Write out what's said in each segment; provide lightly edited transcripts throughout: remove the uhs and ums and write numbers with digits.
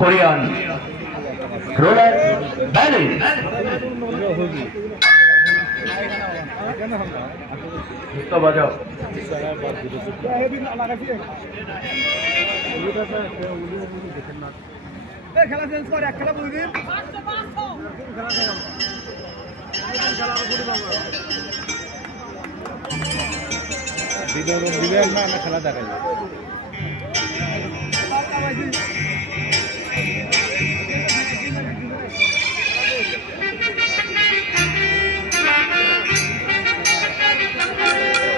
Korean roller balance तो बजाओ খেলা চেঞ্জ করে এক খেলা বলে দিন দিবেন না না খেলা দেখাই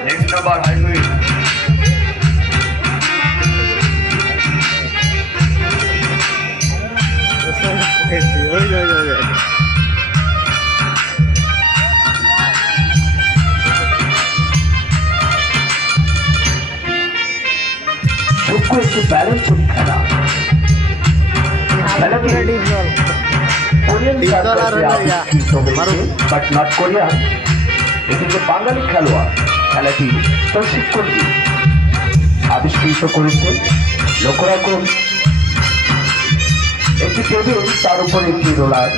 नेक्स्ट नंबर हाईवे सबको एक बैलेंस खेला बट नॉट कोरियन এদিকে বাঙালি খেলোয়াড় খেলাটি প্রশিক্ষণ দিয়ে আবিষ্কৃত করেছে। লক্ষ্য রাখুন একটি টেবিল, তার উপরে একটি রোলার,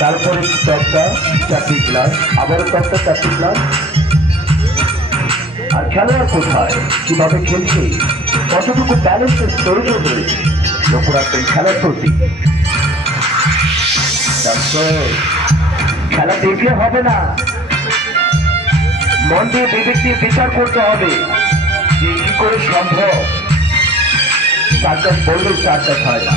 তারপরে তক্তা, 4টি গ্লাস, আবারও তক্তা, 4টি গ্লাস। আর খেলোয়াড় কোথায়, কিভাবে খেলছে, কতটুকু ব্যালেন্সের প্রয়োজন রয়েছে লক্ষ্য রাখবেন খেলার প্রতি। খেলা দেখলে হবে না, মন দিয়ে বিবেক দিয়ে বিচার করতে হবে যে কি করে সম্ভব। সার্কাস বললেই সার্কাস হয় না।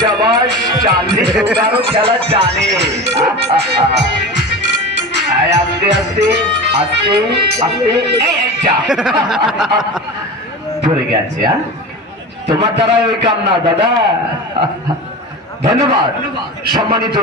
शाबाश, चांदी खेला जाने आस्ते आस्ते आस्ते आस्ते ধরে গেছে। তোমার দ্বারা ওই কাম না দাদা। ধন্যবাদ সম্মানিত।